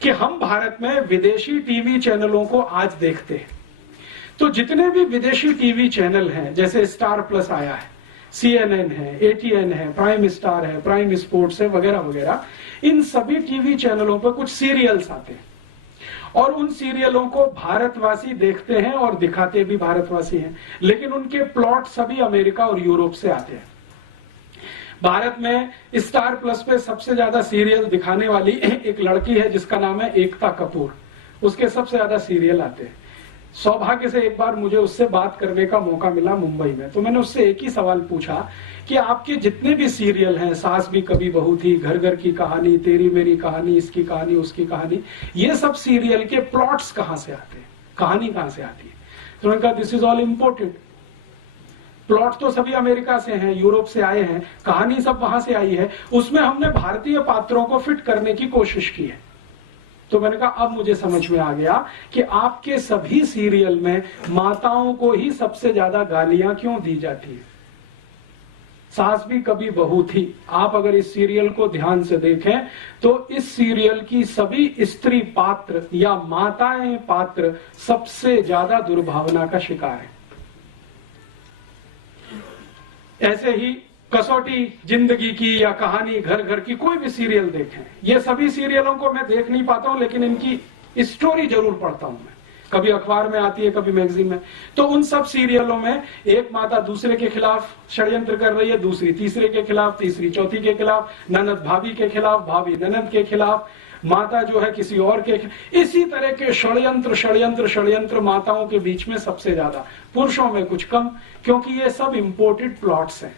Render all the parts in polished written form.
कि हम भारत में विदेशी टीवी चैनलों को आज देखते हैं, तो जितने भी विदेशी टीवी चैनल हैं, जैसे स्टार प्लस आया है, CNN है, ATN है, प्राइम स्टार है, प्राइम स्पोर्ट्स है, वगैरह वगैरह, इन सभी टीवी चैनलों पर कुछ सीरियल्स आते हैं और उन सीरियलों को भारतवासी देखते हैं और दिखाते भी भारतवासी हैं, लेकिन उनके प्लॉट सभी अमेरिका और यूरोप से आते हैं। भारत में स्टार प्लस पे सबसे ज्यादा सीरियल दिखाने वाली एक लड़की है जिसका नाम है एकता कपूर, उसके सबसे ज्यादा सीरियल आते हैं। सौभाग्य से एक बार मुझे उससे बात करने का मौका मिला मुंबई में, तो मैंने उससे एक ही सवाल पूछा कि आपके जितने भी सीरियल हैं, सास भी कभी बहू थी, घर घर की कहानी, तेरी मेरी कहानी, इसकी कहानी, उसकी कहानी, ये सब सीरियल के प्लॉट्स कहां से आते हैं, कहानी कहां से आती है? तो उन्होंने कहा this is all important. Plot तो सभी अमेरिका से हैं, यूरोप से आए हैं, कहानी सब वहां से आई है, उसमें हमने भारतीय पात्रों को फिट करने की कोशिश की है। तो मैंने कहा अब मुझे समझ में आ गया कि आपके सभी सीरियल में माताओं को ही सबसे ज्यादा गालियां क्यों दी जाती है। सास भी कभी बहू थी, आप अगर इस सीरियल को ध्यान से देखें तो इस सीरियल की सभी स्त्री पात्र या माताएं पात्र सबसे ज्यादा दुर्भावना का शिकार है। ऐसे ही कसौटी जिंदगी की या कहानी घर घर की, कोई भी सीरियल देखें, ये सभी सीरियलों को मैं देख नहीं पाता हूं, लेकिन इनकी स्टोरी जरूर पढ़ता हूं मैं, कभी अखबार में आती है, कभी मैगजीन में। तो उन सब सीरियलों में एक माता दूसरे के खिलाफ षड्यंत्र कर रही है, दूसरी तीसरे के खिलाफ, तीसरी चौथी के खिलाफ, ननद भाभी के खिलाफ, भाभी ननद के खिलाफ, माता जो है किसी और के, इसी तरह के षड्यंत्र षड्यंत्र षड्यंत्र माताओं के बीच में सबसे ज्यादा, पुरुषों में कुछ कम, क्योंकि ये सब इंपोर्टेड प्लॉट्स हैं,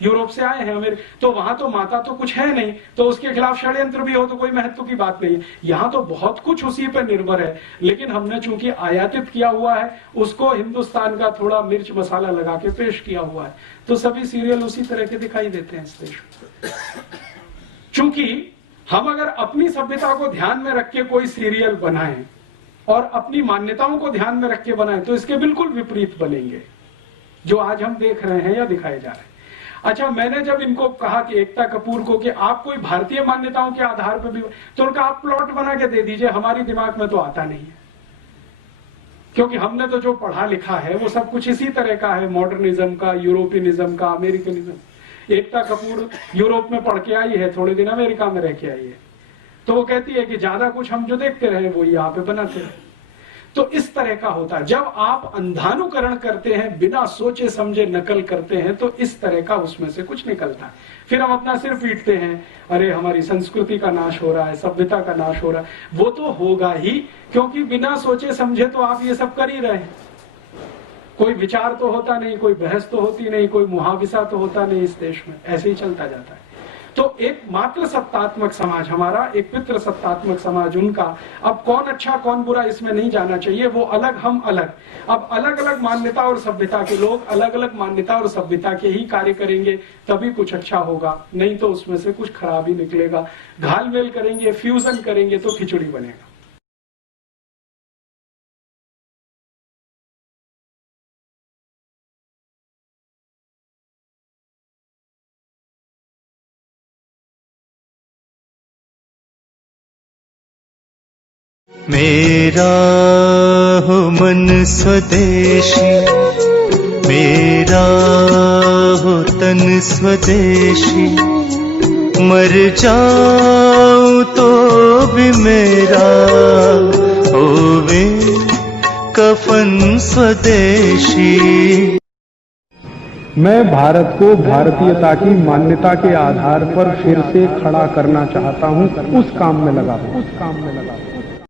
यूरोप से आए हैं मेरे, तो वहां तो माता तो कुछ है नहीं, तो उसके खिलाफ षड्यंत्र भी हो तो कोई महत्व की बात नहीं है। यहां तो बहुत कुछ उसी पर निर्भर है, लेकिन हमने चूंकि आयातित किया हुआ है, उसको हिंदुस्तान का थोड़ा मिर्च मसाला लगा के पेश किया हुआ है, तो सभी सीरियल उसी तरह के दिखाई देते हैं इस देश में। चूंकि हम अगर अपनी सभ्यता को ध्यान में रख के कोई सीरियल बनाएं और अपनी मान्यताओं को ध्यान में रख के बनाएं, तो इसके बिल्कुल विपरीत बनेंगे जो आज हम देख रहे हैं या दिखाए जा रहे हैं। अच्छा, मैंने जब इनको कहा कि एकता कपूर को कि आप कोई भारतीय मान्यताओं के आधार पर भी, तो उनका आप प्लॉट बना के दे दीजिए, हमारी दिमाग में तो आता नहीं है, क्योंकि हमने तो जो पढ़ा लिखा है वो सब कुछ इसी तरह का है, मॉडर्निज्म का, यूरोपियनिज्म का, अमेरिकनिज्म। एकता कपूर यूरोप में पढ़ के आई है, थोड़े दिन अमेरिका में रह के आई है, तो वो कहती है कि ज्यादा कुछ हम जो देखते रहे वो यहाँ पे बनाते रहे। तो इस तरह का होता है, जब आप अंधानुकरण करते हैं, बिना सोचे समझे नकल करते हैं, तो इस तरह का उसमें से कुछ निकलता है। फिर हम अपना सिर पीटते हैं, अरे हमारी संस्कृति का नाश हो रहा है, सभ्यता का नाश हो रहा है। वो तो होगा ही, क्योंकि बिना सोचे समझे तो आप ये सब कर ही रहे हैं। कोई विचार तो होता नहीं, कोई बहस तो होती नहीं, कोई मुहाविसा तो होता नहीं इस देश में, ऐसे ही चलता जाता है। तो एक मात्र सत्तात्मक समाज हमारा, एक पितृ सत्तात्मक समाज उनका। अब कौन अच्छा कौन बुरा इसमें नहीं जाना चाहिए, वो अलग हम अलग। अब अलग अलग मान्यता और सभ्यता के लोग अलग अलग मान्यता और सभ्यता के ही कार्य करेंगे, तभी कुछ अच्छा होगा, नहीं तो उसमें से कुछ खराब ही निकलेगा। घालमेल करेंगे, फ्यूजन करेंगे तो खिचड़ी बनेगा। मेरा हो मन स्वदेशी, मेरा हो तन स्वदेशी, मर जाऊं तो भी मेरा होवे कफन स्वदेशी। मैं भारत को भारतीयता की मान्यता के आधार पर फिर से खड़ा करना चाहता हूं, उस काम में लगा हूं।